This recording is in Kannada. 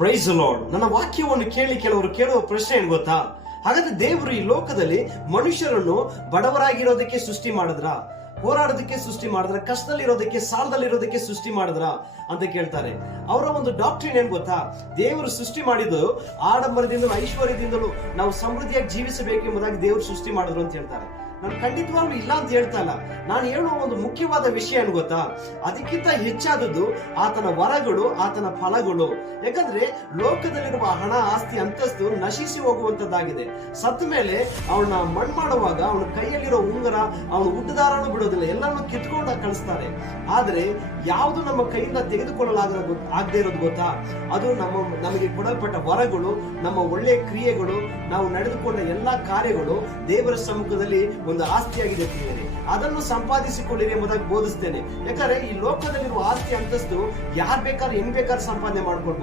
Price lord. ನನ್ನ ವಾಕ್ಯವನ್ನು ಕೇಳಿ ಕೆಲವರು ಕೇಳುವ ಪ್ರಶ್ನೆ ಏನ್ ಗೊತ್ತಾ? ಹಾಗಾದ್ರೆ ದೇವರು ಈ ಲೋಕದಲ್ಲಿ ಮನುಷ್ಯರನ್ನು ಬಡವರಾಗಿರೋದಕ್ಕೆ ಸೃಷ್ಟಿ ಮಾಡಿದ್ರ, ಹೋರಾಡೋದಕ್ಕೆ ಸೃಷ್ಟಿ ಮಾಡಿದ್ರ, ಕಷ್ಟದಲ್ಲಿರೋದಕ್ಕೆ, ಸಾಲದಲ್ಲಿರೋದಕ್ಕೆ ಸೃಷ್ಟಿ ಮಾಡಿದ್ರ ಅಂತ ಕೇಳ್ತಾರೆ. ಅವರ ಒಂದು ಡಾಕ್ಟ್ರಿನ್ ಏನ್ ಗೊತ್ತಾ? ದೇವರು ಸೃಷ್ಟಿ ಮಾಡಿದ್ದು ಆಡಂಬರದಿಂದಲೂ ಐಶ್ವರ್ಯದಿಂದಲೂ ನಾವು ಸಮೃದ್ಧಿಯಾಗಿ ಜೀವಿಸಬೇಕೆಂಬುದಾಗಿ ದೇವರು ಸೃಷ್ಟಿ ಮಾಡಿದ್ರು ಅಂತ ಹೇಳ್ತಾರೆ. ನಾನು ಖಂಡಿತವಾಗ್ಲೂ ಇಲ್ಲ ಅಂತ ಹೇಳ್ತಾ ಇಲ್ಲ. ನಾನು ಹೇಳುವ ಒಂದು ಮುಖ್ಯವಾದ ವಿಷಯ ಏನು ಗೊತ್ತಾ? ಅದಕ್ಕಿಂತ ಹೆಚ್ಚಾದದ್ದು ಆತನ ವರಗಳು, ಆತನ ಫಲಗಳು. ಯಾಕಂದ್ರೆ ಲೋಕದಲ್ಲಿರುವ ಹಣ, ಆಸ್ತಿ, ಅಂತಸ್ತು ನಶಿಸಿ ಹೋಗುವಂತದ್ದಾಗಿದೆ. ಸತ್ತ ಮೇಲೆ ಅವನ ಮಣ್ಣು ಮಾಡುವಾಗ ಅವನ ಕೈಯಲ್ಲಿರೋ ಉಂಗುರ, ಅವನ ಹುಟ್ಟುದಾರನು ಬಿಡೋದಿಲ್ಲ, ಎಲ್ಲಾನು ಕಿತ್ಕೊಂಡು ಕಳಿಸ್ತಾರೆ. ಆದ್ರೆ ಯಾವುದು ನಮ್ಮ ಕೈಯಿಂದ ಆಗದೆ ಇರೋದು ಗೊತ್ತಾ? ಅದು ನಮಗೆ ಕೊಡಲ್ಪಟ್ಟ ವರಗಳು, ನಮ್ಮ ಒಳ್ಳೆಯ ಕ್ರಿಯೆಗಳು, ನಾವು ನಡೆದುಕೊಂಡ ಎಲ್ಲಾ ಕಾರ್ಯಗಳು ದೇವರ ಸಮ್ಮುಖದಲ್ಲಿ ಒಂದು ಆಸ್ತಿಯಾಗಿದೆ ಪ್ರಿಯರೇ. ಅದನ್ನು ಸಂಪಾದಿಸಿಕೊಳ್ಳಿರಿ ಎಂಬುದಾಗಿ ಬೋಧಿಸ್ತೇನೆ. ಯಾಕಂದ್ರೆ ಈ ಲೋಕದಲ್ಲಿರುವ ಆಸ್ತಿ, ಅಂತಸ್ತು ಯಾರು ಬೇಕಾದ್ರೆ ಹೆಂಗ್ ಬೇಕಾದ್ರೆ ಸಂಪಾದನೆ ಮಾಡ್ಕೊಳ್ಬಹುದು.